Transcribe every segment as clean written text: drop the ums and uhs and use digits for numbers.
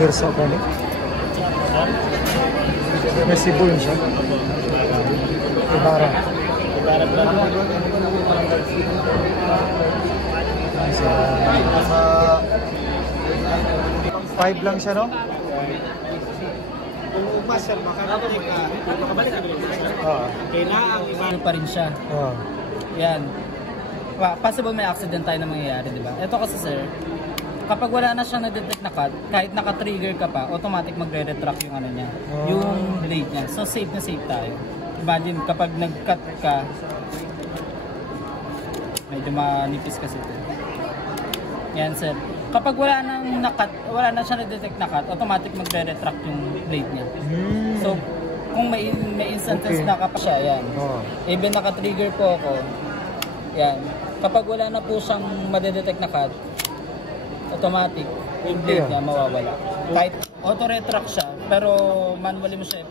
Versa ba ni? Merciful siya. Ibarra. Ibarra brand. 5 lang siya, no? Kung umas, sir, makabalik ka. Makabalik ka. Kailangan iba pa rin siya. Yan. Possible may accident tayo na mangyayari, di ba? Ito kasi, sir, kapag wala na siyang na-detect na cut, kahit naka-trigger ka pa, automatic magre-retract yung ano niya, yung blade niya. So, safe na safe tayo. Imagine, kapag nag-cut ka, medyo manipis kasi ito. Yan, sir. Kapag wala nang na-cut, wala na siya na-detect na cut, automatic magre-retract yung blade niya. So, kung may instances na kapag siya, yan. Even naka-trigger po ako, yan. Kapag wala na po siyang madedetect na cut, automatic, yung blade niya mawawala. Kahit auto-retract siya, pero manually mo siya,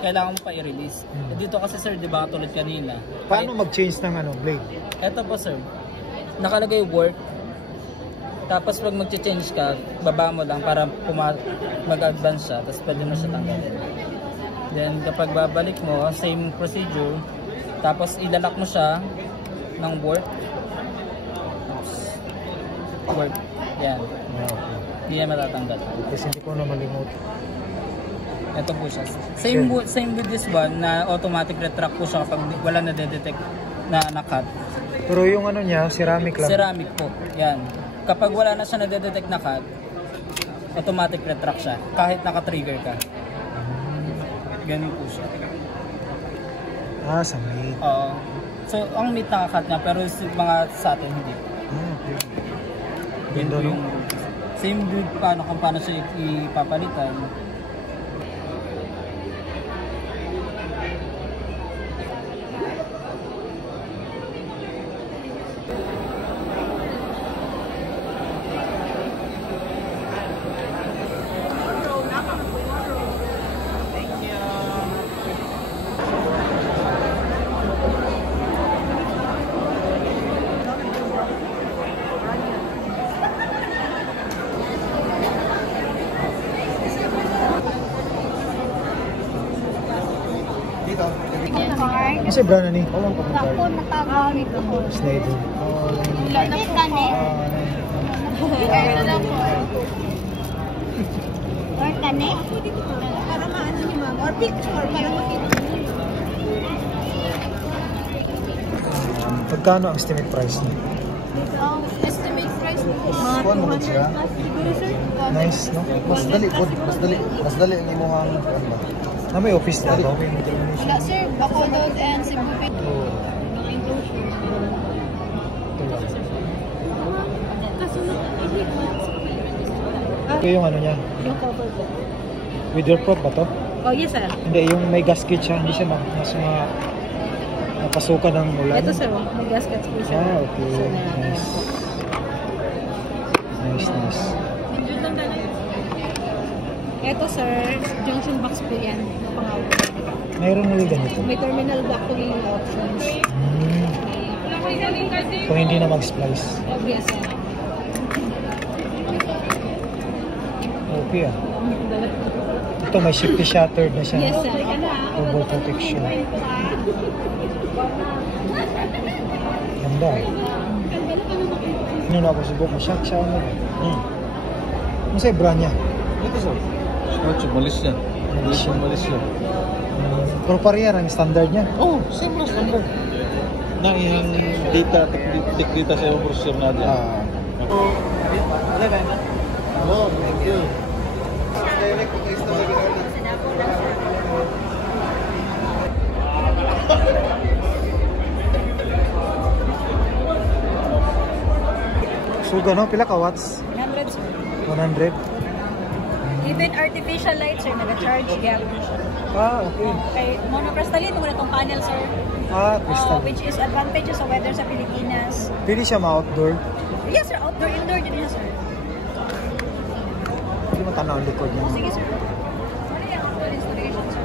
kailangan mo pa i-release. Dito kasi, sir, di ba, tulad kanina. Paano mag-change ng blade? Ito po, sir. Nakalagay work. Tapos pag mag-change ka, baba mo lang para mag-advance siya. Tapos pwede mo siya tanggalin. Then kapag babalik mo, same procedure. Tapos ilalak mo siya ng work. Work. Yan. Hindi yan matatanggal. Kasi hindi ko na malimut. Ito po siya. Same with this one na automatic retract po siya kapag wala na detect na cut. Pero yung ano niya, ceramic lang. Ceramic po. Yan. Kapag wala na siya na-detect na cut, automatic retract siya. Kahit naka-trigger ka. Ganun po siya. Sa meat. Oo. So, ang meat naka-cut niya, pero mga sa atin hindi. Okay. Ganda yung same dude paano kung paano siya ipapalitan. Kasi brand na ni? Ako natagaw nito. Snyder. Lalit ka ni? Ito lang po. Or ka ni? Para maano ni ma'am. Or picture para makita. Pagkano ang estimate price niya? Estimate price nito. Kuan mo siya. Nice, no? Mas dali po, mas dali ang imong kuan ba. May office na ito? Wala sir, Bacolod and Cebu. Ito yung ano niya? Yung cover po. Weatherproof ba to? Oh yes sir. Hindi, yung may gasket siya. Hindi siya napasukan ng ulan. Ito sir, may gasket po siya. Okay. Nice. Nice. Ito sir, junction box po yan. Pangawal. Mayroon na rin ganito. May terminal block po yung options. Kung hindi na mag-splice. Yes sir. Okay Ito may shifty shattered na siya. Yes sir. Over protection. Ganda. Ano na ako subok mo? Shock siya. Ano sa'yo brand niya? Ito sir. Malaysia. Malaysia. Pero parehas ang standard niya. Oh, same lang standard. Na iyang data, data sa iyong processor na dyan. Oh, thank you. So gano, pila ka watts? 100 sir. 100? Even artificial light sir, nag-charge gapon siya. Okay. Okay, monocrystalline mo na itong panel sir. Crystal. Which is advantageous sa weather sa Pilipinas. Pili siya ma-outdoor? Yes sir, outdoor, indoor din siya sir. Hindi mo tanaw ang likod niya. Sige sir. Ano yung outdoor installation sir?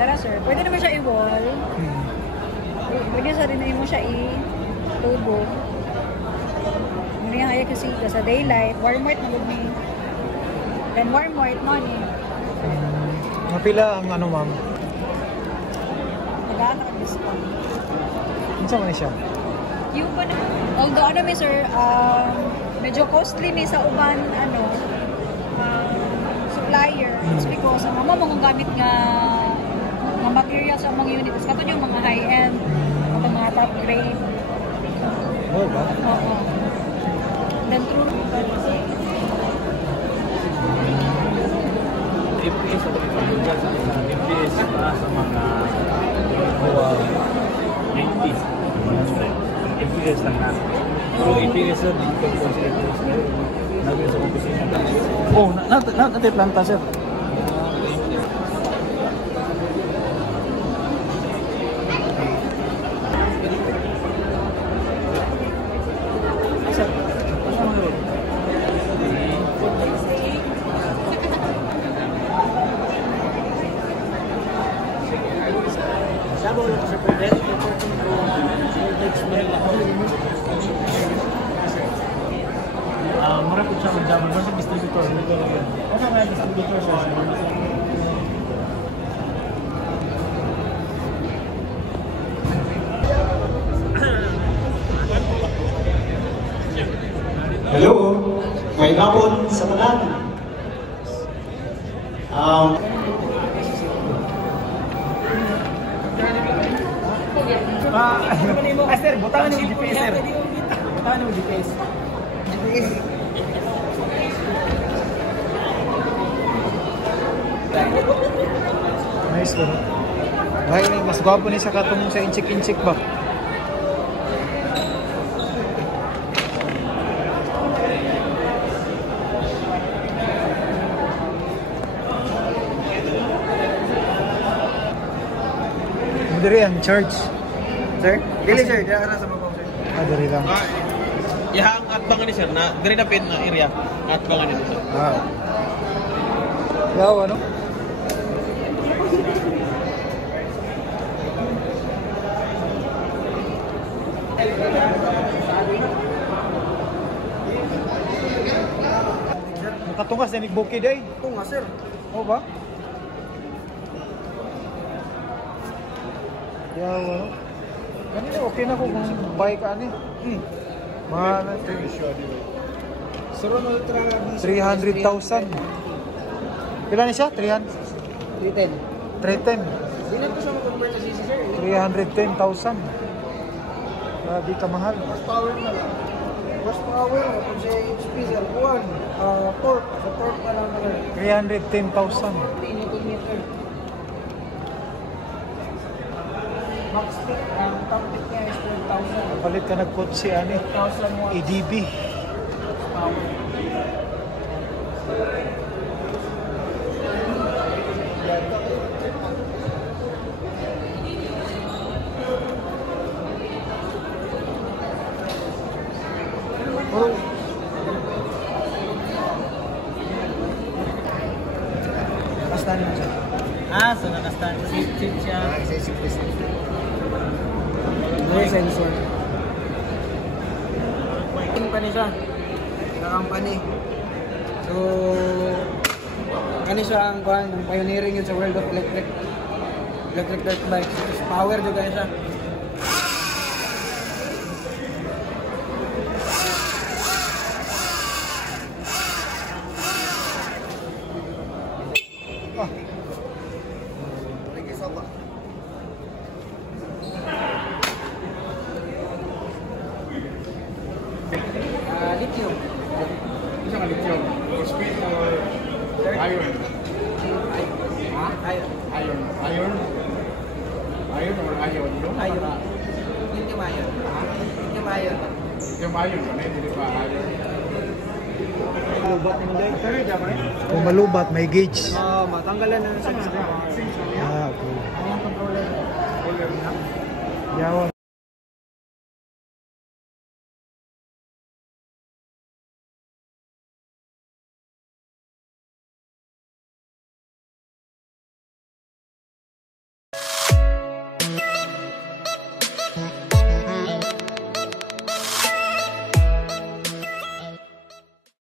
Tara sir, pwede naman siya i-wall. Pwede sa rin mo siya i-tubo. Hindi nga kasi sa daylight, warm white na ni. Then warm white money. Mapila ang ano ma'am? Nag-aana ka discount. Ano man siya? Yung pa naman. Although ano may sir, medyo costly may sa uban supplier. It's because ang mga gamit nga materials sa mga units. Kato yung mga high-end, mga top grade. Oo ba? Oo. Then true. FPS sa FPS para sa mga 80s. FPS lang na. Pero FPS na dito po sa FPS na naging sa opisina. Oh, natin planta sir. Marapot siya mag-jaman sa distributor. Ano nga distributor siya? Hello, may hapon sa tanan. Sir, butangan yung GPS, sir. Butangan yung GPS. Nice ba? Ay, mas gwapo ni sa katong sa inchik-inchik ba? Diri ang church. Sir? Dili sir, dili ka na sa mabaw sir. Diri lang. Yang atbangan ni sir na diri na pin na area atbangan ni sir. Yaw ano? Nakatungas na bukid ay. Tungas sir. Oo ba? Yaw ano? Kanina okay na ko kung bike ani. Mahal na 300,000. Pila ni siya? 300? 310. 310. Hindi ko siya mag-convert sa CC sir. 310,000. Grabe ka mahal. Horsepower na lang. Horsepower, kung siya HP sir, 1. Torque. Sa torque pa lang na 310,000. Max speed, ang top speed niya is 12,000. Palit ka nag-kotse ani. 12,000 EDB. Nakastan mo siya. So nakastan. Seat siya. May sensor. Company siya. Sa company. So, kani siya ang pioneering yun sa world of electric dirt bikes. Power juga siya. Lithium. Isa ka lithium. For speed or iron? Iron. Iron? Iron or iron? Iron. Lithium iron. Lithium iron. Lithium iron. Ano yun? Hindi ba iron? Malubat yung day. Pero dyan ba? Kung malubat, may gauge. Matanggalan na sa Okay. Ang controller. Yawan.